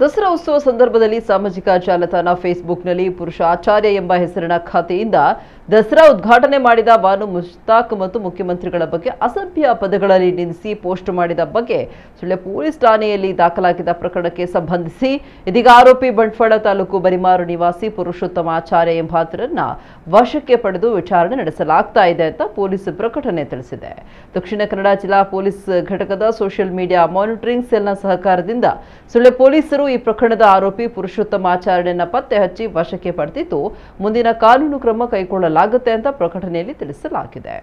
ದಸರಾ ಉತ್ಸವ ಸಂದರ್ಭದಲ್ಲಿ ಸಾಮಾಜಿಕ ಜಾಲತಾಣ ಫೇಸ್ಬುಕ್ನಲ್ಲಿ ಪುರುಷ ಆಚಾರ್ಯ ಎಂಬ ಹೆಸರಿನ ಖಾತೆಯಿಂದ ದಸರಾ ಉದ್ಘಾಟನೆ ಮಾಡಿದ ಬಾನು ಮುಷ್ತಾಕ್ ಮತ್ತು ಮುಖ್ಯಮಂತ್ರಿಗಳ ಬಗ್ಗೆ ಅಸಭ್ಯ ಪದಗಳಲ್ಲಿ ನಿಂದಿಸಿ ಪೋಸ್ಟ್ ಮಾಡಿದ ಬಗ್ಗೆ ಸುಳ್ಯ ಪೊಲೀಸ್ ಠಾಣೆಯಲ್ಲಿ ದಾಖಲಾಗಿದ್ದ ಪ್ರಕರಣಕ್ಕೆ ಸಂಬಂಧಿಸಿ ಇದೀಗ ಆರೋಪಿ ಬಂಟ್ವಾಳ ತಾಲೂಕು ಬರಿಮಾರು ನಿವಾಸಿ ಪುರುಷೋತ್ತಮ ಆಚಾರ್ಯ ಎಂಬಾತರನ್ನ ವಶಕ್ಕೆ ಪಡೆದು ವಿಚಾರಣೆ ನಡೆಸಲಾಗ್ತಾ ಇದೆ ಅಂತ ಪೊಲೀಸ್ ಪ್ರಕಟಣೆ ತಿಳಿಸಿದೆ. ದಕ್ಷಿಣ ಕನ್ನಡ ಜಿಲ್ಲಾ ಪೊಲೀಸ್ ಘಟಕದ ಸೋಷಿಯಲ್ ಮೀಡಿಯಾ ಮಾನಿಟರಿಂಗ್ ಸೆಲ್ನ ಸಹಕಾರದಿಂದ ಸುಳ್ಯ ಪೊಲೀಸರು ಈ ಪ್ರಕರಣದ ಆರೋಪಿ ಪುರುಷೋತ್ತಮ ಆಚಾರ್ಯನನ್ನ ಪತ್ತೆ ಹಚ್ಚಿ ವಶಕ್ಕೆ ಪಡೆದಿದ್ದು ಮುಂದಿನ ಕಾನೂನು ಕ್ರಮ ಕೈಗೊಳ್ಳಲಾಗುತ್ತೆ ಅಂತ ಪ್ರಕಟಣೆಯಲ್ಲಿ ತಿಳಿಸಲಾಗಿದೆ.